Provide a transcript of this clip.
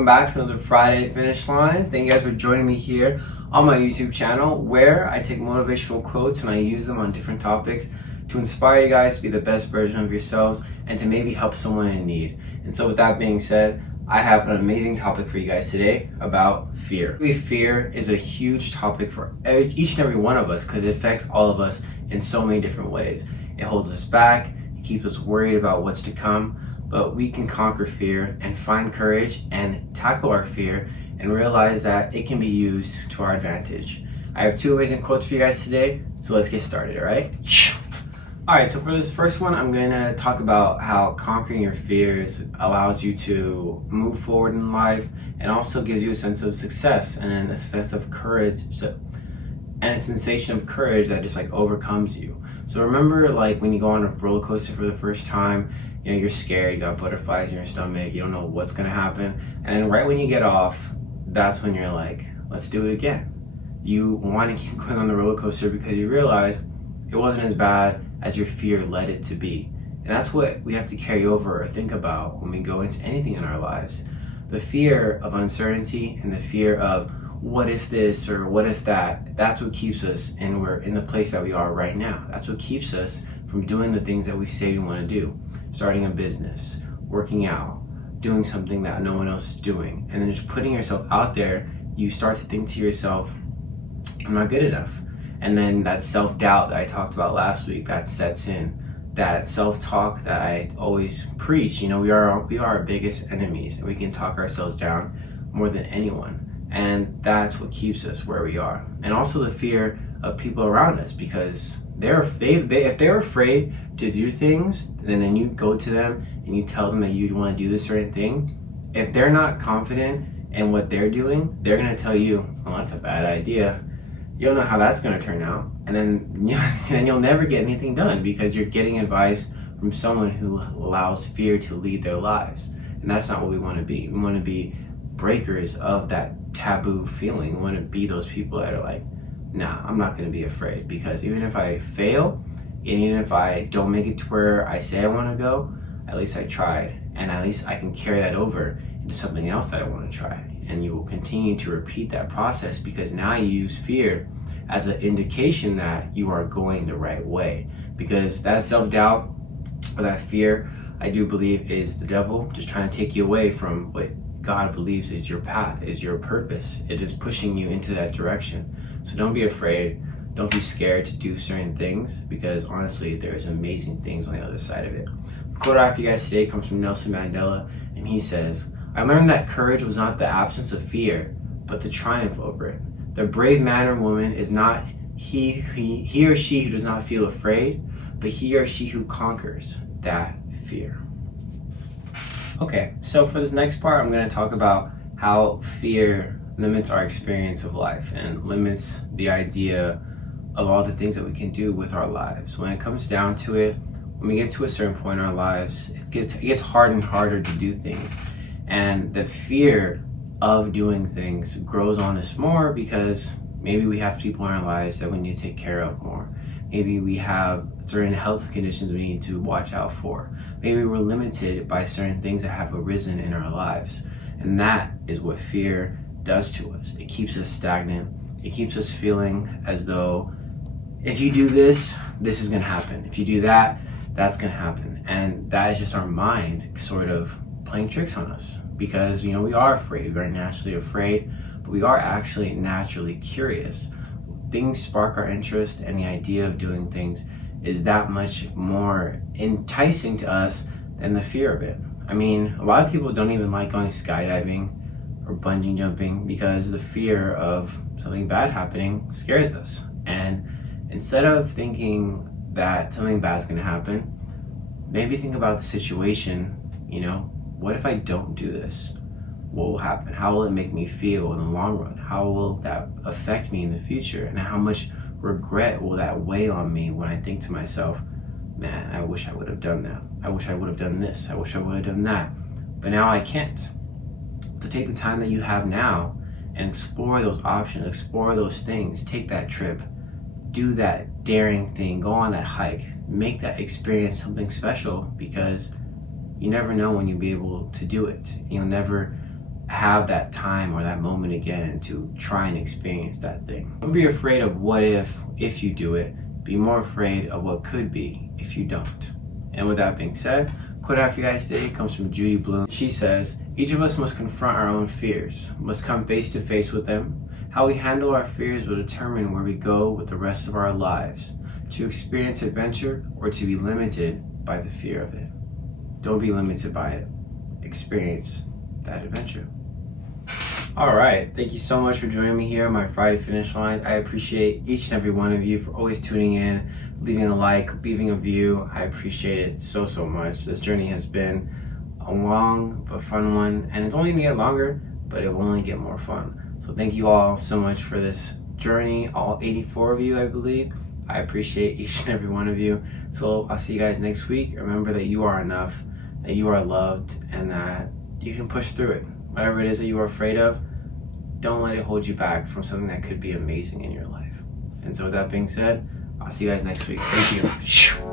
welcome back to another Friday Finish Lines. Thank you guys for joining me here on my YouTube channel where I take motivational quotes and I use them on different topics to inspire you guys to be the best version of yourselves and to maybe help someone in need. And so with that being said, I have an amazing topic for you guys today about fear. Fear is a huge topic for each and every one of us because it affects all of us in so many different ways. It holds us back, it keeps us worried about what's to come, but we can conquer fear and find courage and tackle our fear and realize that it can be used to our advantage. I have two amazing quotes for you guys today, so let's get started, all right? All right, so for this first one, I'm gonna talk about how conquering your fears allows you to move forward in life and also gives you a sense of success and a sense of courage and a sensation of courage that just like overcomes you. So remember like when you go on a roller coaster for the first time, you know, you're scared, you got butterflies in your stomach, you don't know what's gonna happen. And then right when you get off, that's when you're like, let's do it again. You wanna keep going on the roller coaster because you realize it wasn't as bad as your fear led it to be. And that's what we have to carry over or think about when we go into anything in our lives. The fear of uncertainty and the fear of what if this or what if that, that's what keeps us and we're in the place that we are right now. That's what keeps us from doing the things that we say we wanna do. Starting a business, working out, doing something that no one else is doing, and then just putting yourself out there, you start to think to yourself, I'm not good enough. And then that self-doubt that I talked about last week, that sets in. That self-talk that I always preach, you know, we are our biggest enemies and we can talk ourselves down more than anyone. And that's what keeps us where we are. And also the fear of people around us because if they're afraid to do things, and then you go to them and you tell them that you want to do this certain thing, if they're not confident in what they're doing, they're going to tell you, oh, that's a bad idea. You don't know how that's going to turn out. And then you'll never get anything done because you're getting advice from someone who allows fear to lead their lives. And that's not what we want to be. We want to be breakers of that taboo feeling. We want to be those people that are like, nah, I'm not going to be afraid because even if I fail, and even if I don't make it to where I say I want to go, at least I tried. And at least I can carry that over into something else that I want to try. And you will continue to repeat that process because now you use fear as an indication that you are going the right way. Because that self-doubt or that fear, I do believe is the devil just trying to take you away from what God believes is your path, is your purpose. It is pushing you into that direction. So don't be afraid. Don't be scared to do certain things because honestly, there's amazing things on the other side of it. The quote I have for you guys today comes from Nelson Mandela, and he says, I learned that courage was not the absence of fear, but the triumph over it. The brave man or woman is not he or she who does not feel afraid, but he or she who conquers that fear. Okay, so for this next part, I'm going to talk about how fear limits our experience of life and limits the idea of all the things that we can do with our lives. When it comes down to it, when we get to a certain point in our lives, it gets harder and harder to do things. And the fear of doing things grows on us more because maybe we have people in our lives that we need to take care of more. Maybe we have certain health conditions we need to watch out for. Maybe we're limited by certain things that have arisen in our lives. And that is what fear does to us. It keeps us stagnant. It keeps us feeling as though if you do this, this is going to happen. If you do that, that's going to happen. And that is just our mind sort of playing tricks on us because, you know, we are afraid. We are naturally afraid, but we are actually naturally curious. Things spark our interest, and the idea of doing things is that much more enticing to us than the fear of it. I mean, a lot of people don't even like going skydiving or bungee jumping because the fear of something bad happening scares us. And instead of thinking that something bad is going to happen, maybe think about the situation, you know, what if I don't do this? What will happen? How will it make me feel in the long run? How will that affect me in the future? And how much regret will that weigh on me when I think to myself, man, I wish I would have done that. I wish I would have done this. I wish I would have done that. But now I can't. So take the time that you have now and explore those options, explore those things, take that trip, do that daring thing, go on that hike, make that experience something special, because you never know when you'll be able to do it. You'll never have that time or that moment again to try and experience that thing. Don't be afraid of what if you do it. Be more afraid of what could be if you don't. And with that being said, quote out for you guys today comes from Judy Blume. She says, each of us must confront our own fears, must come face to face with them. How we handle our fears will determine where we go with the rest of our lives, to experience adventure or to be limited by the fear of it. Don't be limited by it. Experience that adventure. All right, thank you so much for joining me here on my Friday Finish Lines. I appreciate each and every one of you for always tuning in, leaving a like, leaving a view. I appreciate it so much. This journey has been a long but fun one, and it's only gonna get longer, but it will only get more fun. So thank you all so much for this journey, all 84 of you, I believe. I appreciate each and every one of you. So I'll see you guys next week. Remember that you are enough, that you are loved, and that you can push through it. Whatever it is that you are afraid of, don't let it hold you back from something that could be amazing in your life. And so with that being said, I'll see you guys next week. Thank you.